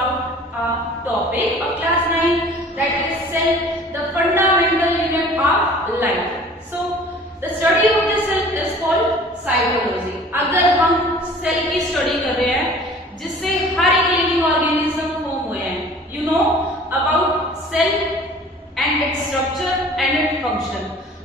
about a topic of class 9, that is cell, the fundamental unit of life. So the study of the cell is called cytology. अगर हम cell की study कर रहे हैं जिससे हर एक लिविंग ऑर्गेनिज्म फॉर्म हुए हैं, you know about cell and its structure and its function.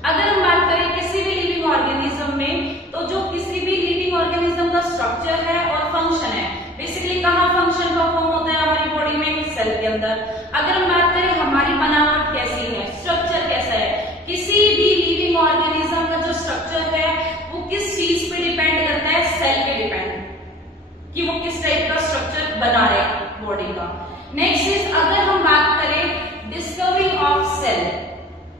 अगर हम बात करें किसी भी लिविंग ऑर्गेनिज्म में, तो जो किसी भी लिविंग ऑर्गेनिज्म का स्ट्रक्चर है और फंक्शन है, बेसिकली कहाँ फंक्शन परफॉर्म होता है हमारी बॉडी में, सेल के अंदर. अगर हम बात करें हमारी बनावट कैसी है, स्ट्रक्चर कैसा है, किसी भी लिविंग ऑर्गेनिज्म का जो स्ट्रक्चर है वो किस चीज पे डिपेंड करता है, सेल पे डिपेंड कि वो किस टाइप का स्ट्रक्चर बना रहे हैं बॉडी का. नेक्स्ट इज, अगर हम बात करें डिस्कवरी ऑफ सेल,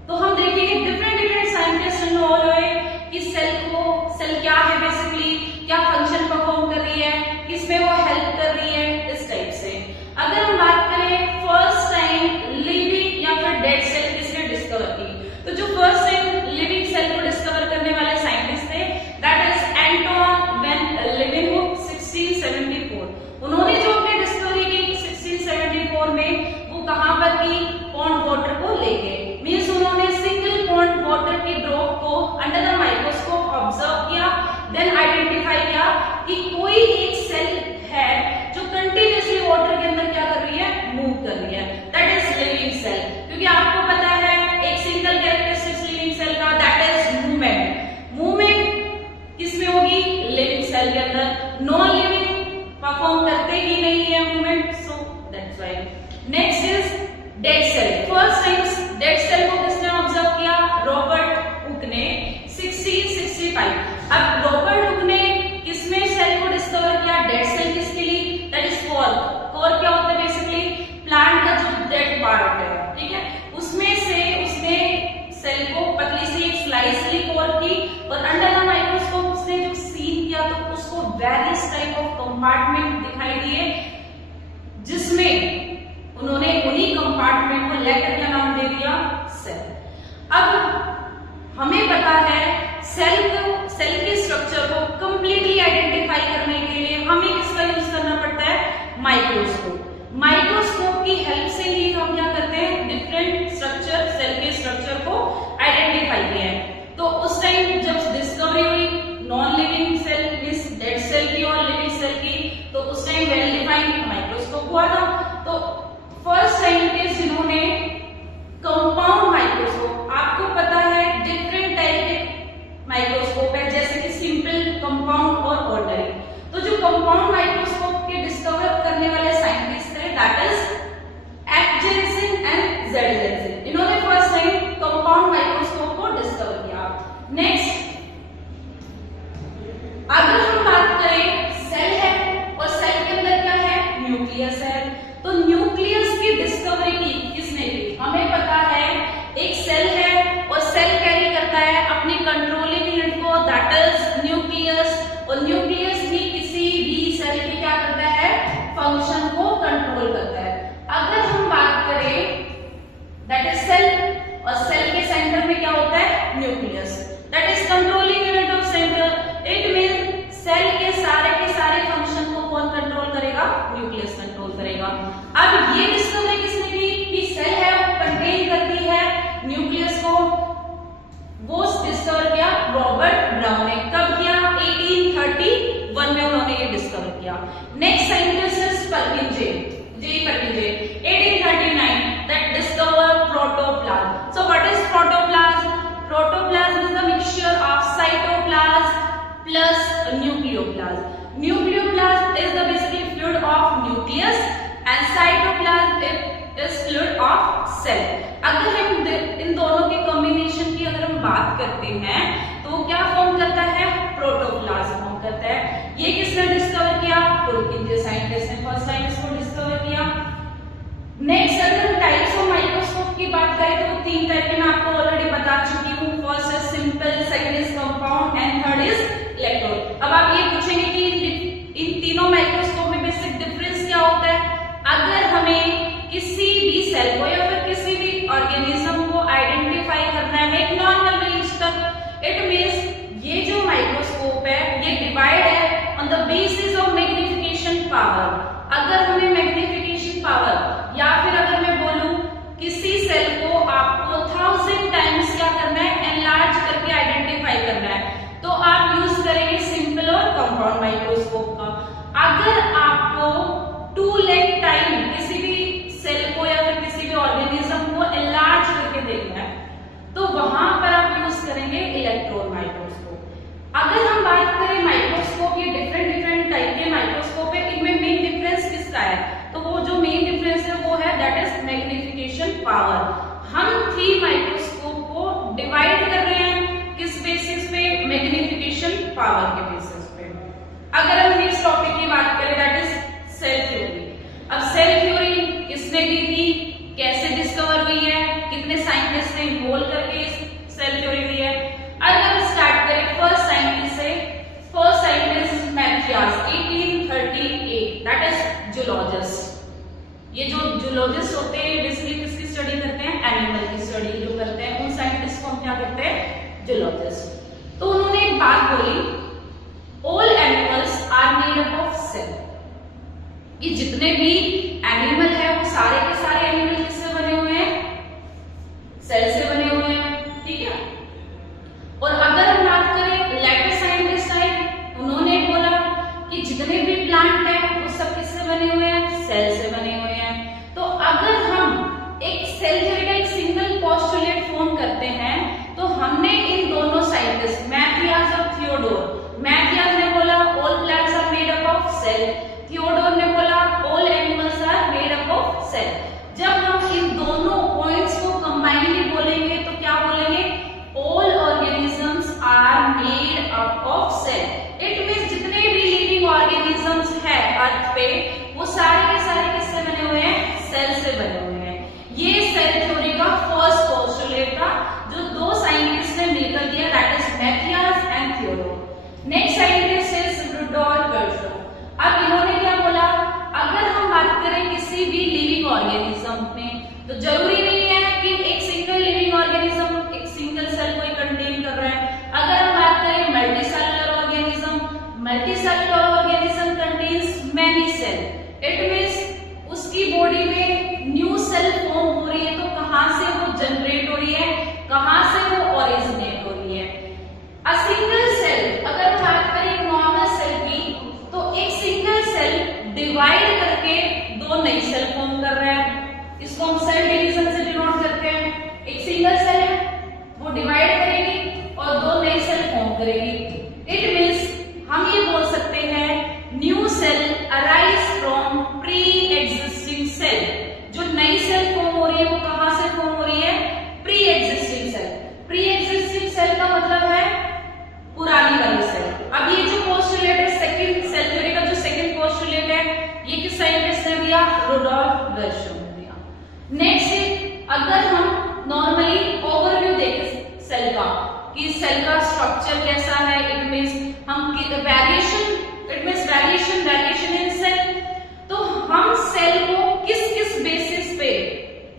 तो हम देखेंगे डिफरेंट साइंटिस्ट इन्वॉल्व हुए कि सेल क्या है, बेसिकली क्या फंक्शन परफॉर्म कर रही है, किसमें वो हेल्प कर रही है, इस टाइप से. अगर हम बात करें फर्स्ट टाइम लिविंग या फिर डेड सेल किसने डिस्कवर की, तो जो फर्स्ट टाइम लिविंग सेल को डिस्कवर करने वाले साइंटिस्ट थे, दैट इज एंटोन वैन लीeuwenhoek 1674. उन्होंने जो अपनी डिस्कवरी की 1674 में, वो कहां पर की, पॉन्ड वाटर को लेके. मींस उन्होंने सिंगल पॉन्ड वाटर की ड्रॉप को अंडर द माइक्रोस्कोप ऑब्जर्व किया, देन आइडेंटिफाई किया कि कोई एक सेल है जो कंटिन्यूअसली वाटर के अंदर क्या कर रही है, मूव कर रही है, दैट इज लिविंग सेल. क्योंकि आपको पता है एक सिंगल कैरेक्टरिस्टिक्स लिविंग सेल का, दैट इज मूवमेंट. मूवमेंट किसमें होगी, लिविंग सेल के अंदर. नॉन लिविंग परफॉर्म करते ही नहीं है movement, so that's why. Next is dead cell. First time dead cell को किसने ऑब्जर्व किया, रॉबर्ट हुक ने 1665. अब रॉबर्ट हुक ने किसमें सेल को डिस्कवर किया, डेड सेल किसके लिए, दैट इज कॉर्क. कॉर्क क्या होता है, बेसिकली प्लांट का जो डेड पार्ट है, ठीक है, उसमें से उसने सेल को पतली सी एक स्लाइस ली कॉर्क की, और अंडर द माइक्रोस्कोप उसने जो सीन किया तो उसको वेरियस टाइप ऑफ कंपार्टमेंट दिखाई दिए, जिसमें उन्होंने उन्हीं कंपार्टमेंट को लेटर का नाम दे दिया सेल. अब हमें पता है सेल के स्ट्रक्चर को कंप्लीटली आइडेंटिफाई करने के लिए हमें किसका यूज करना पड़ता है, माइक्रोस्कोप. माइक्रोस्कोप की हेल्प से ही हम क्या करते हैं, डिफरेंट स्ट्रक्चर, सेल के स्ट्रक्चर को आइडेंटिफाई किए हैं. तो उस टाइम जब डिस्कवरी हुई non living cell means dead cell की और लिविंग सेल की, तो उस टाइम वेल डिफाइंड माइक्रोस्कोप हुआ था. तो फर्स्ट साइंटिस्ट जिन्होंने कंपाउंड माइक्रोस्कोप, आपको पता है डिफरेंट टाइप के माइक्रोस्कोप है, जैसे कि सिंपल, कंपाउंड और ऑर्डिनरी. तो जो कंपाउंड माइक्रोस्कोप के डिस्कवर करने वाले साइंटिस्ट थे, that is F Janssen and Z Janssen. इन्होंने फर्स्ट टाइम कंपाउंड माइक्रोस्कोप को डिस्कवर किया. नेक्स्ट, अगर हम बात करें सेल है और सेल के अंदर क्या है, न्यूक्लियस है, तो न्यूक्लियस की डिस्कवरी की किसने की, हमें पता है एक सेल है और सेल कैरी करता है अपनी कंट्रोलिंग यूनिट को, दैट इज न्यूक्लियस. और न्यूक्लियस भी किसी भी सेल के क्या करता है, फंक्शन को कंट्रोल करता है. अगर हम बात करें दैट इज सेल, और सेल के सेंटर में क्या होता है, nucleus, that is controlling unit of centre. It mean cell के सारे फंक्शन को कौन कंट्रोल करेगा, न्यूक्लियस कंट्रोल करेगा. अब ये डिस्कवरी किसने की कि सेल है वो कंटेन करती है न्यूक्लियस को, वो डिस्कवर किया रॉबर्ट ब्राउन ने. कब किया, 1831 में उन्होंने ये डिस्कवर किया. Next scientist is पर्किंजे, J पर्किंजे, 1839 that discover protoplasm. So what is protoplasm? Protoplasm is the mixture of cytoplasm plus nucleoplasm. Nucleoplasm is the basically fluid of nucleus and cytoplasm is fluid of cell. अगर हम इन दोनों के combination की अगर हम बात करते हैं तो क्या फॉर्म करता है, प्रोटोप्लाज्म फॉर्म करता है. ये किसने डिस्कवर किया, पर्किंजे साइंटिस्ट ने फर्स्ट टाइम इसको डिस्कवर किया. नेक्स्ट, अगर हम टाइप्स ऑफ माइक्रोस्कोप की बात करें तो तीन टाइप के मैं आपको ऑलरेडी बता चुकी हूँ. First is simple, second is compound and third is electrode. अब आप ये पूछेंगे कि इन तीनों माइक्रोस्कोप में बेसिक डिफरेंस क्या होता है. अगर हमें किसी भी सेल को या फिर किसी भी ऑर्गेनिज्म को आइडेंटिफाई करना है एक नॉर्मल रेंज तक, इट मींस ये जो माइक्रोस्कोप है ये डिवाइड है on the basis of magnification power. अगर हमें मैग्निफिकेशन पावर, या फिर अगर मैं बोलूं किसी सेल को आपको 1000 टाइम्स क्या करना है, एनलार्ज करके आइडेंटिफाई करना है, तो आप यूज करेंगे सिंपल और कंपाउंड माइक्रोस्कोप का। अगर आपको 2 लाख टाइम किसी भी सेल को या फिर किसी भी ऑर्गेनिज्म को एनलार्ज करके देखना है, तो वहां पर आप यूज करेंगे इलेक्ट्रॉन माइक्रोस्कोप। अगर हम बात करें माइक्रोस्कोप, ये डिफरेंट टाइप के माइक्रोस्कोप है, इनमें मेन डिफरेंस किसका है, तो वो जो मेन डिफरेंस है वो है दैट इज मैग्निफिकेशन पावर। हम 3 माइक्रोस्कोप को डिवाइड कर रहे हैं किस बेसिस पे, मैग्निफिकेशन पावर के बेसिस पे। अगर हम नेक्स्ट टॉपिक की बात करें दैट इज सेल थ्योरी। अब सेल थ्योरी किसने दी थी, कैसे डिस्कवर हुई है, कितने साइंटिस्ट ने इन्वॉल्व करके सेल थ्योरी दी है। अगर हम स्टार्ट करें फर्स्ट साइंटिस्ट से, first scientist Matthias 1838, that is zoologist. ये जो जूलॉजिस्ट होते हैं बेसिकली किसकी स्टडी करते हैं, एनिमल की स्टडी जो करते हैं, उन साइंटिस्ट को हम क्या कहते हैं, जूलॉजिस्ट। तो उन्होंने एक बात बोली, all animals are made up of cell. ये जितने भी एनिमल है वो सारे के सारे एनिमल किससे बने हुए हैं, सेल से बने हुए हैं, ठीक है। और अगर हम बात करें लेटेस्ट साइंटिस्ट आए, उन्होंने बोला कि जितने भी प्लांट है वो सब किससे बने हुए हैं, सेल से बने हुए हैं। तो अगर हम एक सेल थ्योरी का एक सिंगल पोस्टुलेट फॉर्म करते हैं, तो हमने इन दोनों साइंटिस्ट मैथियास और थियोडोर, मैथियास ने बोला all plants are made up of cell, Theodor ने बोला all animals are made up of cell. जब हम इन दोनों पॉइंट्स को कंबाइनली बोलेंगे तो क्या बोलेंगे, all organisms are made up of cell. It means जितने भी लिविंग ऑर्गेनिजम्स है अर्थ पे वो सारे के सारे किससे बने हुए हैं, सेल से बने हुए हैं। ये सेल थ्योरी का फर्स्ट पोस्टुलेट था जो 2 साइंटिस्ट ने मिलकर दिया, that is Matthias and Theodor. Next scientist is Rudolf Virchow. अब इन्होंने क्या बोला, अगर हम बात करें किसी भी लिविंग ऑर्गेनिज्म में, तो जरूरी नहीं है कि एक सिंगल लिविंग ऑर्गेनिज्म एक सिंगल सेल को ही कंटेन कर रहा है। अगर हम बात करें multicellular organism, multicellular organism contains many cell. It means उसकी बॉडी में न्यू सेल फॉर्म हो रही है, तो कहां से वो जनरेट हो रही है, कहां से वो ओरिजिनेट हो रही है। अ सिंगल सेल, अगर बात करें एक नॉर्मल सेल की, तो एक सिंगल सेल डिवाइड करके 2 नई सेल फॉर्म कर रहा है, इसको हम सेल डिवीजन से डिनोट करते हैं। एक सिंगल सेल है वो डिवाइड करेगी और 2 नई सेल फॉर्म करेगी। इट मींस हम ये बोल सकते हैं new cell arise from pre existing cell. जो नई सेल फॉर्म हो रही है वो कहां से फॉर्म हो रही है, pre existing cell. Pre existing cell का मतलब है पुरानी वाली सेल। अब ये जो पोस्टुलेट है सेकंड सेल थ्योरी का, जो सेकंड पोस्टुलेट है, ये किस साइंटिस्ट ने दिया, रुडोल्फ वर्शो ने दिया। नेक्स्ट, अगर हम नॉर्मली ओवरव्यू देखें सेल का कि सेल का स्ट्रक्चर कैसा है, इट मींस हम variation, it means variation in cell, तो हम सेल को किस किस बेसिस पे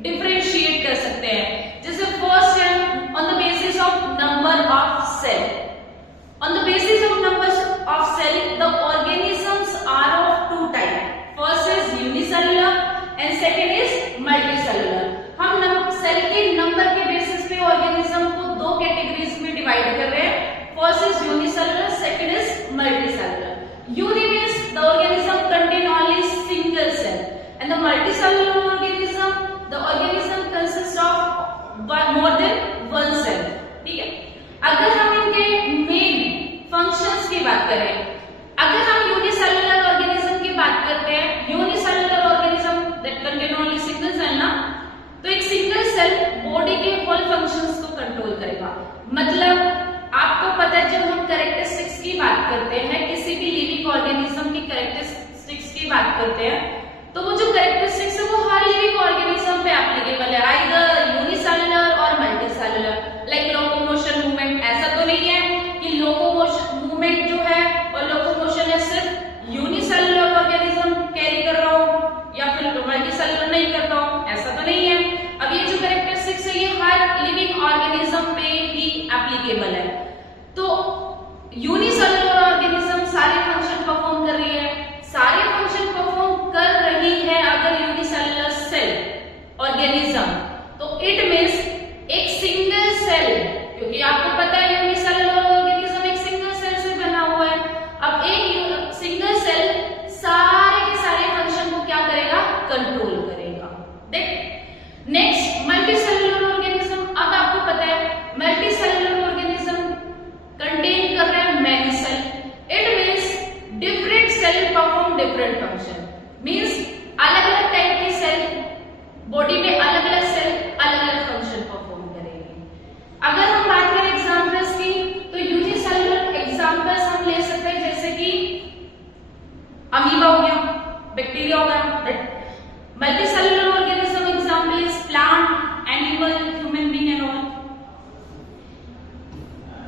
डिफरेंशिएट कर सकते हैं। जैसे फर्स्ट है on the basis of number of cell. On the basis of numbers of cell, the organisms are of 2 types. First is unicellular and second is multicellular. हम सेल के नंबर के basis पे organism को 2 categories में divide कर रहे हैं। First is unicellular, second is multicellular. Uni means the organism contain only single cell and the multicellular organism, the organism consist of more than 1 cell, ठीक है। अगर हम इनके मेन फंक्शंस की बात करें, अगर हम यूनिसेलुलर ऑर्गेनिज्म की बात करते हैं, unicellular organism that contain only single cell ना, तो एक सिंगल सेल बॉडी के होल फंक्शंस को कंट्रोल करेगा। मतलब आपको पता है जब हम कैरेक्टरिस्टिक्स की बात करते हैं, किसी भी लिविंग ऑर्गेनिज्म की कैरेक्टरिस्टिक्स की बात करते हैं, तो वो जो कैरेक्टरिस्टिक्स है वो हर लिविंग ऑर्गेनिज्म पे एप्लीकेबल है, आइदर यूनिसेलुलर और मल्टीसेलुलर। लाइक लोकोमोशन मूवमेंट, ऐसा तो नहीं है कि लोकोमोशन मूवमेंट जो है और लोकोमोशन है सिर्फ यूनिसेलुलर ऑर्गेनिज्म कैरी कर रहा हो या फिर मल्टीसेलुलर नहीं करता हो, ऐसा तो नहीं है। अब ये जो कैरेक्टरिस्टिक्स है ये हर लिविंग ऑर्गेनिज्म पे ही एप्लीकेबल है। तो यूनिसेलुलर ऑर्गेनिज्म सारे फंक्शन परफॉर्म कर रही है, सारे फंक्शन परफॉर्म कर बैक्टीरिया होगा। Multicellular organism example is plant, animal, human being and all.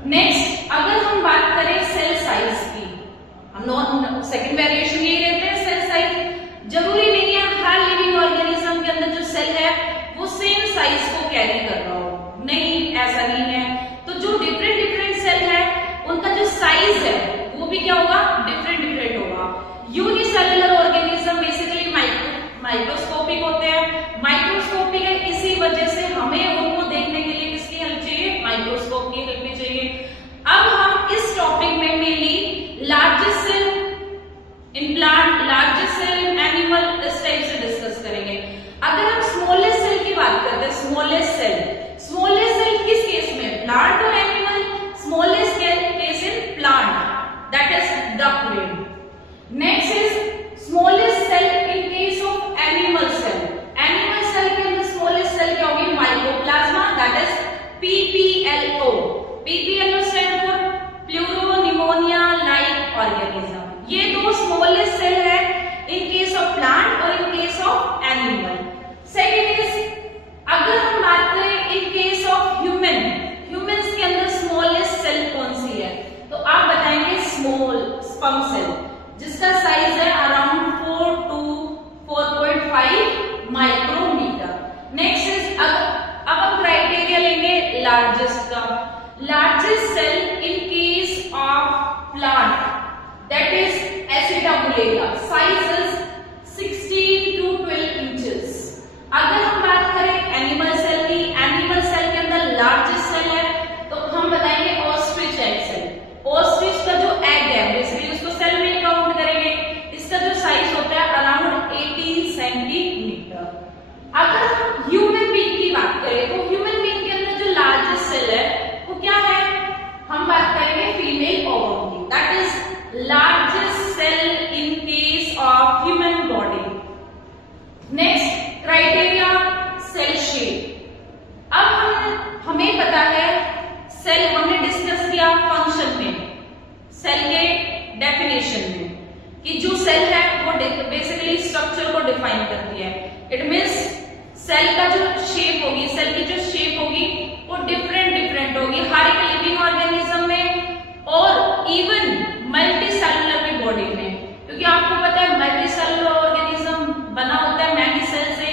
Next अगर हम बात करें सेल साइज की, हम सेकंड वेरिएशन यही रहते हैं सेल साइज। जरूरी नहीं है हर लिविंग ऑर्गेनिज्म के अंदर जो सेल है वो सेम साइज को कैरी कर रहा हो, नहीं ऐसा नहीं है। तो जो डिफरेंट डिफरेंट सेल है उनका जो साइज है वो भी क्या होगा, डिफरेंट डिफरेंट होगा। यूनिसेलुलर ऑर्गेनिज्म बेसिकली माइक्रोस्कोपिक होते हैं। माइक्रोस्कोपिक है इसी वजह से हमें उनको देखने के लिए किसकी हेल्प चाहिए, माइक्रोस्कोप की हेल्प चाहिए। अब हम इस टॉपिक में mainly largest cell in plant, largest cell in animal, इस टाइप से डिस्कस करेंगे। अगर हम स्मॉलेस्ट सेल की बात करते हैं, स्मॉलेस्ट सेल किस केस में, प्लांट और animal, smallest case in plant that is duckweed. Next is smallest cell in case of animal cell. Animal cell के अंदर स्मॉलेस्ट सेल क्या होगी, mycoplasma that is PPLO। PPLO stand for pleuropneumonia like organism. ये दो smallest cell है इन case of plant और इन case of animal. Second is अगर हम बात करें इन केस ऑफ ह्यूमंस के अंदर स्मॉलेस्ट सेल कौन सी है, तो आप बताएंगे स्मॉल स्पर्म सेल जिसका साइज है around 4 to 4.5 micrometre. Next is अब हम क्राइटेरिया लेंगे लार्जेस्ट का। Largest cell in case of plant that is acetabularia, size is 16 to 12 inches. अगर हम बात करें एनिमल सेल की, एनिमल सेल के अंदर लार्जेस्ट सेल है तो हम बताएंगे ऑस्ट्रिच एग सेल। ऑस्ट्रिच का जो एग है बेसिकली उसको सेल में काउंट करेंगे, इसका जो साइज होता है अराउंड 18 सेंटीमीटर। अगर हम ह्यूमन बीइंग की बात करें तो ह्यूमन बीइंग के अंदर जो लार्जेस्ट सेल है वो क्या है, हम बात करेंगे फीमेल ओवम की, that is largest cell in case of human body. Next criteria cell shape. अब हमें पता है सेल, हमने डिस्कस किया फंक्शन में, सेल के डेफिनेशन में कि जो सेल है वो बेसिकली स्ट्रक्चर को डिफाइन करती है। इट मींस सेल का जो शेप होगी, सेल की जो शेप होगी वो डिफरेंट होगी हर एक लिविंग ऑर्गेनिज्म में और इवन मल्टीसेलुलर की बॉडी में, क्योंकि आपको पता है मल्टीसेलुलर ऑर्गेनिज्म बना होता है मैनी सेल से।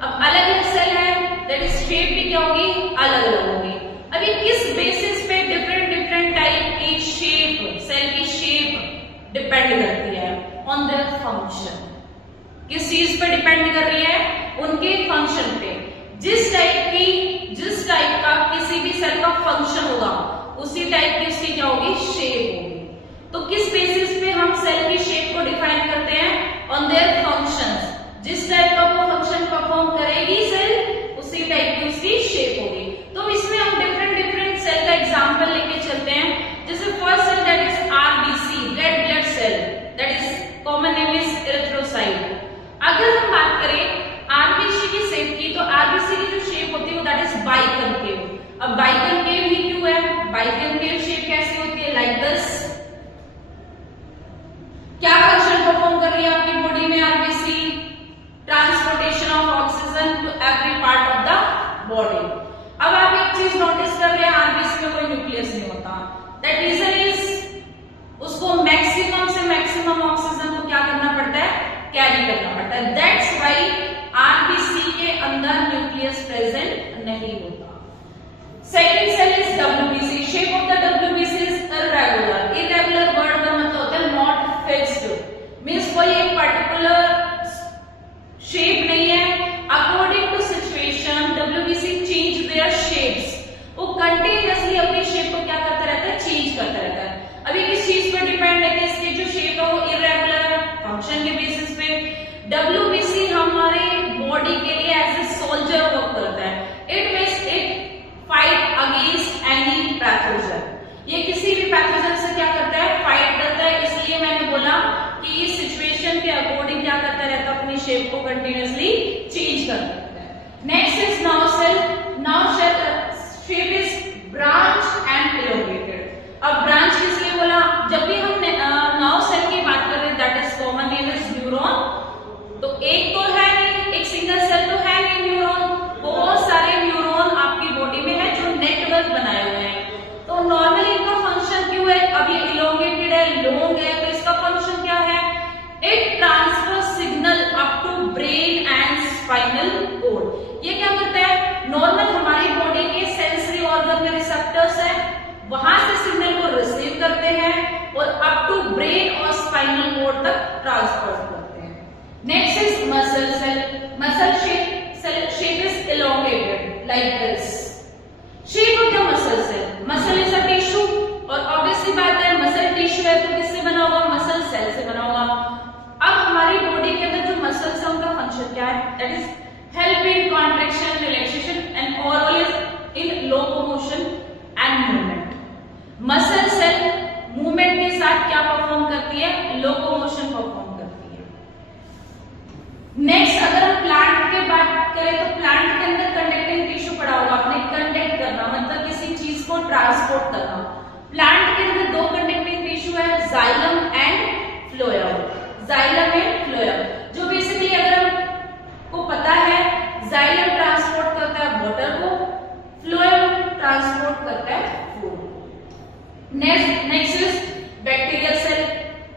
अब अलग अलग सेल है दैट इज शेप भी क्या होगी, अलग अलग होगी। अभी किस बेसिस पे डिफरेंट टाइप की शेप, सेल की शेप डिपेंड करती है ऑन देयर फंक्शन। किस चीज पे डिपेंड कर रही है, उनके फंक्शन पे। जिस टाइप का किसी भी सेल का फंक्शन होगा उसी टाइप की उसकी क्या होगी, शेप होगी। तो किस बेसिस पे हम सेल की शेप को डिफाइन करते हैं, ऑन देयर फंक्शंस। जिस टाइप का वो फंक्शन परफॉर्म करेगी सेल उसी टाइप की उसकी शेप होगी। तो इसमें हम डिफरेंट सेल का एग्जांपल लेके चलते हैं। जैसे first cell that is RBC, red blood cell, that is common name is erythrocyte. अगर हम बात करें RBC की शेप की, तो RBC की जो शेप होती है वो दैट इज बाइकनकेव। अब बाइकनकेव ही क्यों है, बाइकनकेव शेप कैसी होती है, लाइक दिस। क्या फंक्शन परफॉर्म कर रही है आपकी बॉडी में RBC, transportation of oxygen to every part of the body. अब आप एक चीज नोटिस कर रहे हैं, RBC में कोई न्यूक्लियस नहीं होता। दैट रीजन इज उसको मैक्सिमम से मैक्सिमम ऑक्सीजन को क्या करना पड़ता है, कैरी करना पड़ता है। दैट्स व्हाई RBC के अंदर न्यूक्लियस प्रेजेंट नहीं होता। Second cell is WBC। Shape of the WBC is irregular. Irregular word का मतलब होता है नॉट फिक्स्ड, मींस कोई एक पर्टिकुलर शेप नहीं है। According to situation WBC change their shapes. वो कंटिन्यूअसली अपनी शेप को क्या करता रहता है, चेंज करता रहता है। अभी किस चीज पर डिपेंड है कि इसकी जो शेप है वो इर्रेगुलर है, फंक्शन के बेसिस पे। WBC हमारे बॉडी के लिए एज ए सोल्जर वर्क करता है। It means it fight against any pathogen. ये किसी भी पैथोजन से क्या करता है, फाइट करता है। इसलिए मैंने बोला कि इस सिचुएशन के अकॉर्डिंग क्या करता रहता है, अपनी शेप को कंटिन्यूअसली चेंज करता रहता है। Next is now cell. Now shape is branch and elongated. अब ब्रांच किसलिए बोला, जब भी हम नाउ सेल की बात कर रहे हैं that is common name is neuron. Signal को रिसीव करते हैं और अप टू ब्रेन और स्पाइनल कोड तक ट्रांसफर करते हैं। Next is muscle cell. Muscle shape is elongated like this। Shape of the muscle cell, muscle is a tissue और obviously बात है मसल टिश्यू है तो किससे बना होगा, मसल सेल से बना होगा। अब हमारी बॉडी के अंदर जो मसल्स है उनका फंक्शन क्या है, that is help in contraction, relaxation and overall in locomotion and movement. Muscle cell movement के साथ क्या परफॉर्म करती है, लोकोमोशन परफॉर्म करती है। नेक्स्ट अगर हम प्लांट की बात करें तो प्लांट के अंदर कंडक्टिंग टिश्यू पड़ा होगा, आपने कंडक्ट करना मतलब किसी चीज को ट्रांसपोर्ट करना। प्लांट के अंदर दो कंडक्टिंग टिश्यू है, xylem and phloem. Xylem and phloem जो बेसिकली अगर हमको पता है जाइलम ट्रांसपोर्ट करता है वाटर को, फ्लोएम ट्रांसपोर्ट करता है food. Next is bacterial cell.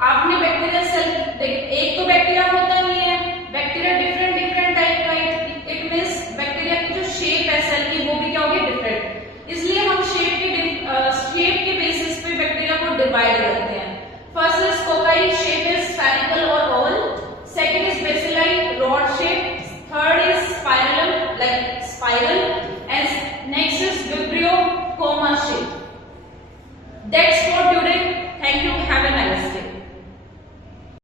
आपने बैक्टीरियल सेल एक तो बैक्टीरिया होता नहीं है, बैक्टीरिया डिफरेंट टाइप का है। इट मींस बैक्टीरिया की जो शेप है सेल की वो भी क्या होगी, डिफरेंट। इसलिए हम शेप के बेसिस पे बैक्टीरिया को डिवाइड करते हैं। First is cocci, shape is spherical और oval. Second is bacilli, rod shape. Third is spiral like spiral and next is vibrio, comma shape. That's